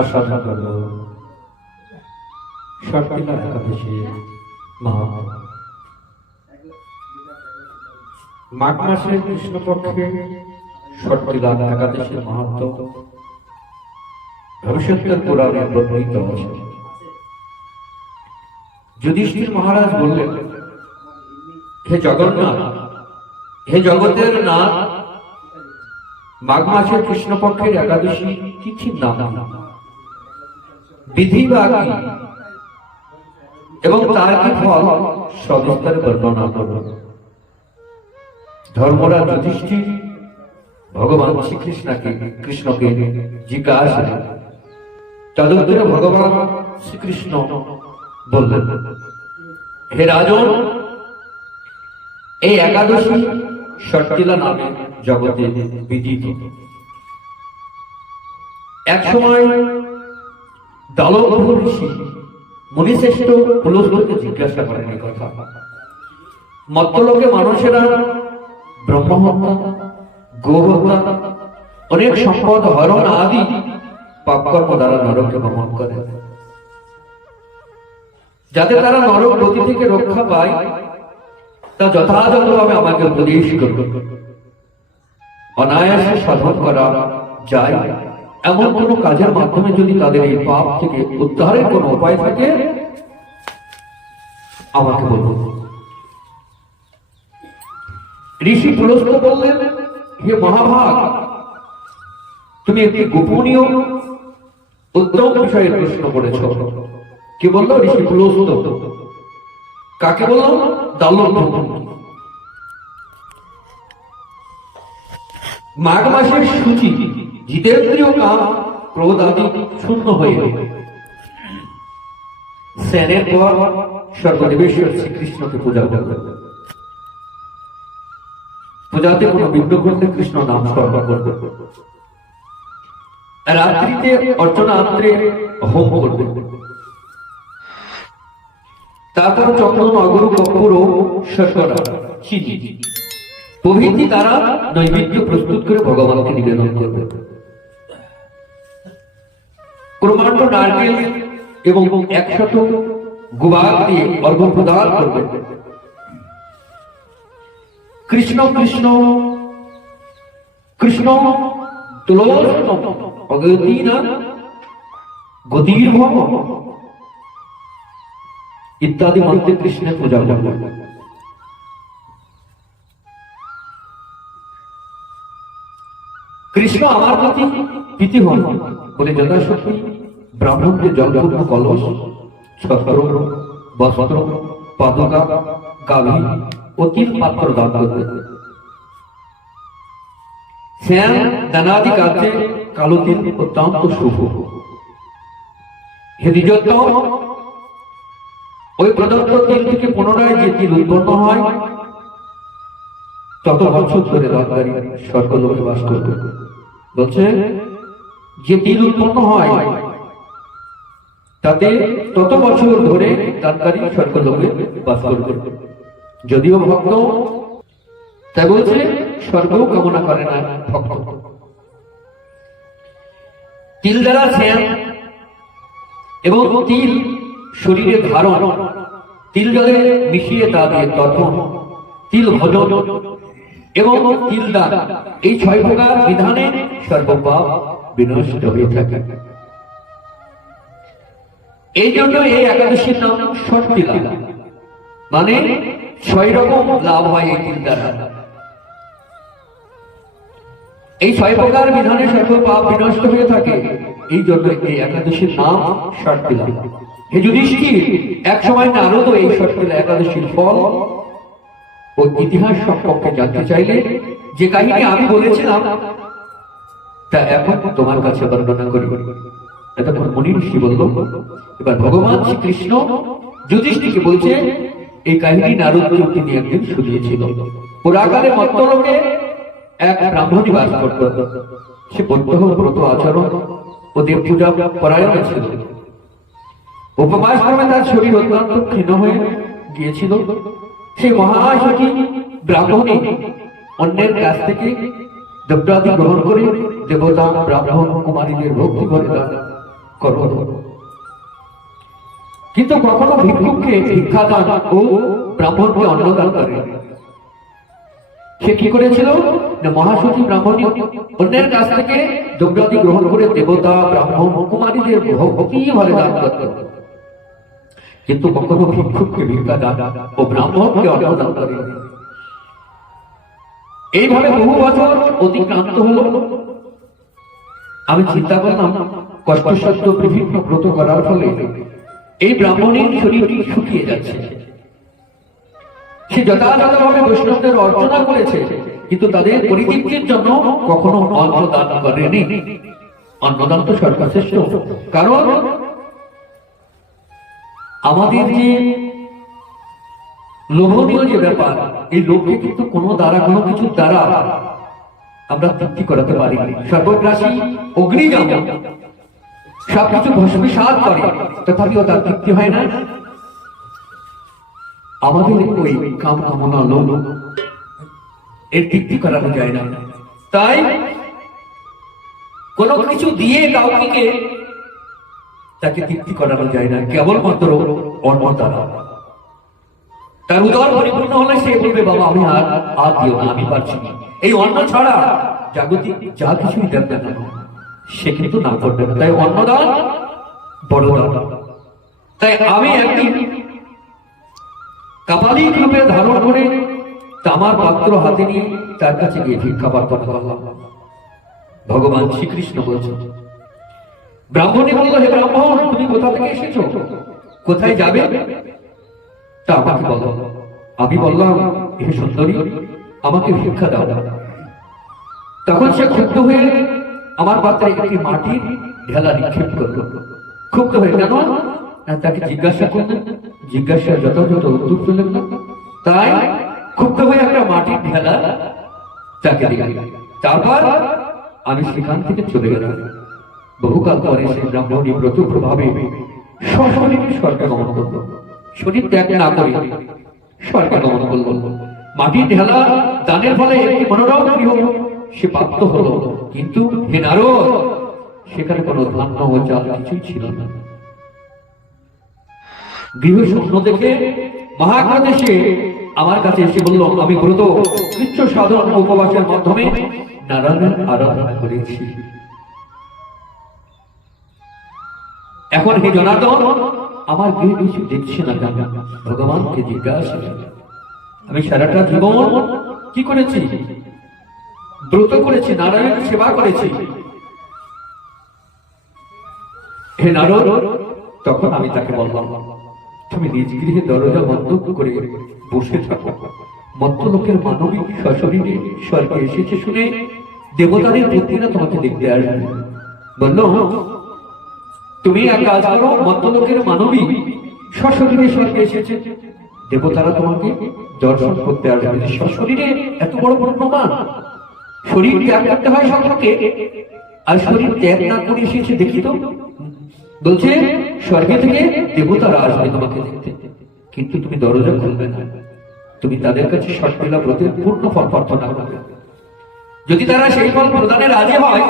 আসাধন করল ষট্টিলা একাদশী মাহাত্ম্য। মাঘ মাসের কৃষ্ণপক্ষে ষট্টিলা একাদশীর মাহাত্ম্য ভবিষ্যতের পুরাণে বর্ণিত আছে। যুধিষ্ঠির মহারাজ বললেন, হে জগন্নাথ, হে জগতের নাথ, মাঘ মাসের কৃষ্ণপক্ষের একাদশী তিথির নাম বিধি বা কি এবং তার কি ফল সবিস্তারে বর্ণনা করব। ধর্মরাজ যুধিষ্ঠির ভগবান কৃষ্ণকে জিজ্ঞাসা, তদুত্তরে ভগবান শ্রীকৃষ্ণ বললেন, হে রাজন, এই একাদশী ষট্টিলা নামে জগতে বিদিত। এক সময় দালব ঋষি মুনিশ্রেষ্ঠ পুলস্ত্যকে জিজ্ঞাসা করেন এই কথা। মর্ত্যলোকে মানুষেরা ব্রহ্মহত্যা, গোহত্যা, অনেক সম্পদ হরণ আদি পাপকর্ম দ্বারা নরকে গমন করে। যাতে তারা নরক গতি থেকে রক্ষা পায় তা যথাযথভাবে আমাকে উপদেশ করবে। অনায়াসে সাধন করা যায় এমন কোন কাজের মাধ্যমে যদি তাদের এই পাপ থেকে উদ্ধারের কোন উপায় থাকে আমাকে বলুন। ঋষি পুলস্ত্য বললেন, হে মহাভাগ, তুমি একটি গোপনীয় উত্তম বিষয়ে প্রশ্ন করেছ। কি বলল ঋষি পুলস্ত্য? কাকে বলল? দালব। মাঘ মাসের সূচি জিতেন্দ্রীয় কাম ক্রোধ আদি শূন্য হয়ে স্নানের পর সর্বদেবেশ্বর শ্রীকৃষ্ণকে পূজা করবে। পূজাতে কোনো বিঘ্ন করলে কৃষ্ণ নাম স্মরণ করবে। রাত্রিতে অর্চনান্ত্রে হোম করবে। তারপর চন্দন, অগরু, কর্পূর ও শর্করা, চিনি প্রভৃতি তারা নৈবেদ্য প্রস্তুত করে ভগবানকে নিবেদন করবে। ক্রমাণ্ড নারকেল এবং 100 গুবাক দিয়ে অর্ঘ্য প্রদান করবে। কৃষ্ণ কৃষ্ণ কৃষ্ণ তুলোষ্ণ অগতিনা গতির্ভব ইত্যাদি মন্ত্রে কৃষ্ণের পূজা করবে। কৃষ্ণ আমার প্রতি প্রীতি হন বলে যথাশক্তি ব্রাহ্মণকে জলপূর্ণ কলস, ছত্র, বস্ত্র, পাদুকা, গাভী ও 3 পাত্র দান করবে। শ্যাম দানাদি কাজে কালো তিল অত্যন্ত শুভ। হে দ্বিজোত্তম, ওই প্রদত্ত তিল থেকে পুনরায় যে তিল উৎপন্ন হয় তত বছর ধরে দানকারী স্বর্গলোকে বাস করবে। বলছে যে তিল উৎপন্ন হয় তাতে তত বছর ধরে দানকারী স্বর্গলোকে বাস করবে। যদিও ভক্ত, তাই বলছে স্বর্গ কামনা করে না ভক্ত। তিল দ্বারা শ্যাম এবং তিল শরীরে ধারণ, তিল জলে মিশিয়ে তা দিয়ে তর্পণ, তিল ভোজন এবং তিল দান, এই 6 প্রকার বিধানে সর্বপাপ বিনষ্ট হয়ে থাকে। এই জন্য এই একাদশীর নাম ষট্টিলা, মানে 6 রকম লাভ হয় এই তিল দ্বারা। এই 6 প্রকার বিধানে সর্বপাপ বিনষ্ট হয়ে থাকে, এই জন্য এই একাদশীর নাম ষট্টিলা। হে যুধিষ্ঠির, এক সময় নারদ এই ষট্টিলা একাদশীর ফল ও ইতিহাস সম্পর্কে জানতে চাইলে যে কাহিনী আমি বলেছিলাম তা এখন তোমার কাছে বর্ণনা করি। এতক্ষণ মুনি ঋষি বলল। এবার ভগবান শ্রীকৃষ্ণ যুধিষ্ঠিরকে বলছে এই কাহিনী নারদকে তিনি একদিন শুনিয়েছিল। পুরাকালে মর্ত্যলোকে এক ব্রাহ্মণী বাস করত। সে বৌদ্ধ ব্রত আচরণ ও দেব পূজা পরায়ণ ছিল। উপবাস ক্রমে তার শরীর অত্যন্ত ক্ষীণ হয়ে গিয়েছিল। সেই মহাসতী ব্রাহ্মণী অন্যের কাছ থেকে দ্রব্যাদি গ্রহণ করে দেবতা, ব্রাহ্মণ, কুমারীদের ভক্তি করে করো। কিন্তু কখনো ভিক্ষুককে ভিক্ষাদান ও ব্রাহ্মণকে অন্নদান করে। সে কি করেছিল না, মহাসতী ব্রাহ্মণী অন্যের কাছ থেকে দ্রব্যাদি গ্রহণ করে দেবতা ব্রাহ্মণ কুমারীদের ভক্তি ভাবে দান করত, কিন্তু কখনো ভিক্ষুককে ভিক্ষা দান ও ব্রাহ্মণকে অন্নদান করে। এইভাবে বহু বছর অতিক্রান্ত হল। আমি চিন্তা করলাম কষ্টসাধ্য বিভিন্ন ব্রত করার ফলে এই ব্রাহ্মণীর শরীরটি শুকিয়ে যাচ্ছে। সে যথাযথভাবে বৈষ্ণবদের অর্চনা করেছে, কিন্তু তাদের পরিতৃপ্তির জন্য কখনো অন্নদান করেনি। অন্নদান তো সর্বশ্রেষ্ঠ, কারণ আমাদের যে লোভনীয় যে ব্যাপার, এই লোভকে কিন্তু কোনো দ্বারা কোনো কিছুর দ্বারা আমরা তৃপ্তি করাতে পারি। সর্বগ্রাসী অগ্নি যেমন সবকিছু ভস্মীসাৎ করে, তথাপিও তার তৃপ্তি হয় না। আমাদের ওই কাম কামনা লোভ এর তৃপ্তি করানো যায় না। তাই কোনো কিছু দিয়ে কাউকে তাকে তৃপ্তি করানো যায় না, কেবলমাত্র অন্ন দ্বারা। তার উদর পরিপূর্ণ হলে সে বলবে, বাবা আমি আর দিও না, আমি পারছি না। এই অন্ন ছাড়া জাগতিক যা কিছুই দেন না কেন সে কিন্তু না করবে না। তাই অন্নদান বড় দান। তাই আমি একদিন কাপালি রূপে ধারণ করে তামার পাত্র হাতে নিয়ে তার কাছে গিয়ে ভিক্ষা প্রার্থনা করলাম। ভগবান শ্রীকৃষ্ণ বলছেন, ব্রাহ্মণী বলল, হে ব্রাহ্মণ, তুমি কোথা থেকে এসেছো, কোথায় যাবে তা আমাকে বলো। আমি বললাম, হে সুন্দরী, আমাকে ভিক্ষা দাও। তখন সে ক্ষুব্ধ হয়ে আমার পাত্রে একটি মাটির ঢেলা নিক্ষেপ করল। ক্ষুব্ধ হয়ে কেন তাকে জিজ্ঞাসা করলেন, জিজ্ঞাসার যথাযথ উত্তর পেলেন না, তাই ক্ষুব্ধ হয়ে একটা মাটির ঢেলা তাকে দিলেন। তারপর আমি সেখান থেকে চলে গেলাম। বহুকাল পরে সেই ব্রাহ্মণী ব্রত প্রভাবে সশরীরে স্বর্গে গমন করল। শরীর ত্যাগ না করে স্বর্গে গমন করল। মাটির ঢেলা দানের ফলে একটি মনোরম গৃহ সে প্রাপ্ত হলো, কিন্তু হে নারদ, সেখানে কোনো ধান্য ও চাল কিছুই ছিল না। গৃহ শূন্য দেখে মহাক্রোধে আমার কাছে এসে বলল, আমি ব্রত কৃচ্ছ সাধন উপবাসের মাধ্যমে নারায়ণের আরাধনা করেছি। এখন হে জনার্দন, আমার গৃহে কিছু দেখছি না কেন? ভগবানকে জিজ্ঞাসা, আমি সারাটা জীবন কি করেছি? ব্রত করেছি, নারায়ণ সেবা করেছি। হে নারদ, তখন আমি তাকে বললাম, তুমি নিজ গৃহে দরজা বন্ধ করে বসে থাকো। মত্তলোকের মানবিক সশরীরে স্বর্গে এসেছে শুনে দেবতাদের পুত্রীরা তোমাকে দেখতে আসবে। বলল, তুমি এক কাজ করো, মত্তলোকের মানবিক সশরীরে স্বর্গে এসেছে, দেবতারা তোমাকে দর্শন করতে আসবে। সশরীরে এত বড় প্রমাণ, শরীর ত্যাগ করতে হয় সকলকে, আর শরীর ত্যাগ না করে এসেছে দেখি তো। বলছে স্বর্গে থেকে দেবতারা আসবে তোমাকে দেখতে, কিন্তু তুমি দরজা খুলবে না। তুমি তাদের কাছে ষট্টিলা ব্রতের পূর্ণ ফল প্রার্থনা করবে। যদি তারা সেই ফল প্রদানে রাজি হয়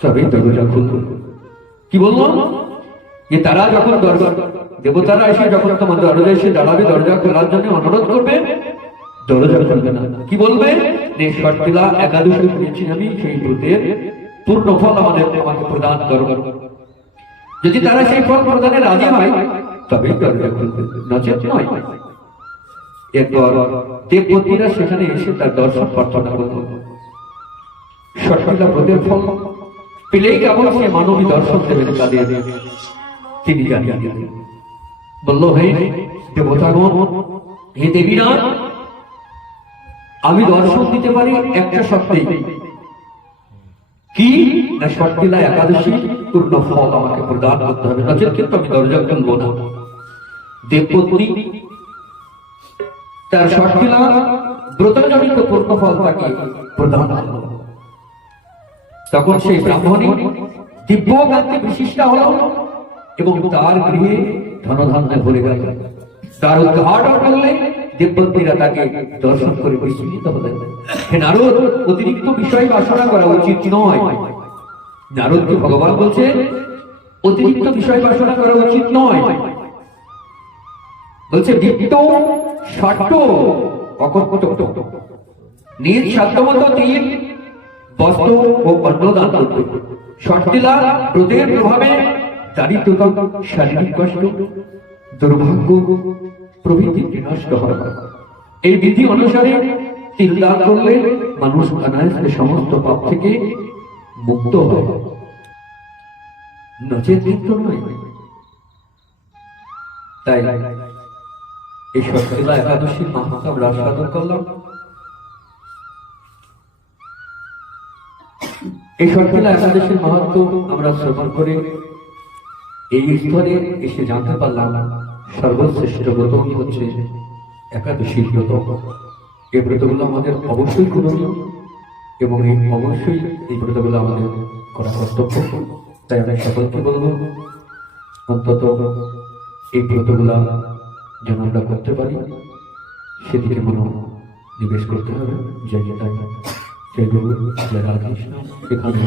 তবেই দরজা খুলবে। কি বললো যে তারা যখন দেবতারা এসে যখন তোমার দরজা এসে দাঁড়াবে, দরজা খোলার জন্য অনুরোধ করবে, দরজা খুলবে না। কি বলবে? ষট্টিলা একাদশী করেছি আমি, সেই ব্রতের পূর্ণ ফল আমাকে প্রদান করো। যদি তারা সেই ফল প্রদানে রাজি হয় তবেই দরজা খুলবে, নচেত নয়। এরপর দেবপতিরা সেখানে এসে তার দর্শন প্রার্থনা করল। ষট্টিলা ব্রতের ফল পেলেই কেবল সে মানবী দর্শন দেবেন তাদের, তিনি জানিয়ে দিলেন। বলল, হে দেবতাগণ, হে দেবীরা, আমি দর্শন দিতে পারি একটা শর্তেই। কি না, ষট্টিলা একাদশী পূর্ণ ফল আমাকে প্রদান করতে হবে, নচেত কিন্তু আমি দরজা খুলব না। দেবপত্নী তার ষট্টিলা ব্রতজনিত পূর্ণ ফল তাকে প্রদান করল। তখন সেই ব্রাহ্মণী দিব্যকান্তি বিশিষ্টা হল এবং তার গৃহে ধনধান্যে ভরে গেল। তার উদ্ঘাটন করলে দেবপত্নীরা তাকে দর্শন করে বিস্মিত হলেন। হে নারদ, অতিরিক্ত বিষয় বাসনা করা উচিত নয়। নারদকে ভগবান বলছে, অতিরিক্ত বিষয় বাসনা করা উচিত নয়। বলছে বিত্ত ষট্ট অকপট, নিজ সাধ্যমতো তিল বস্ত্র ও অন্ন দান করবে। ষট্টিলা ক্রোধের প্রভাবে দারিদ্রতা, শারীরিক কষ্ট, দুর্ভাগ্য প্রভৃতি বিনষ্ট হয়। এই বিধি অনুসারে তিল দান করলে মানুষ অনায়াসে সমস্ত পাপ থেকে মুক্ত হয়, নচেত মুক্ত নয়। তাই এই ষট্টিলা একাদশীর মাহাত্ম্য আমরা আস্বাদন করলাম। এই ষট্টিলা একাদশীর মাহাত্ম্য আমরা শ্রবণ করে এই স্তরে এসে জানতে পারলাম সর্বশ্রেষ্ঠ ব্রতই হচ্ছে একাদশীর ব্রত। এই ব্রতগুলো আমাদের অবশ্যই করণীয় এবং অবশ্যই এই ব্রতগুলো আমাদের করা কর্তব্য। তাই আমি সকলকে বলবো অন্তত এই ব্রতগুলা যেন আমরা করতে পারি সেদিকে মনোনিবেশ করতে হবে। জয় জয় জয় গুরু, জয় রাধাকৃষ্ণ। এখানে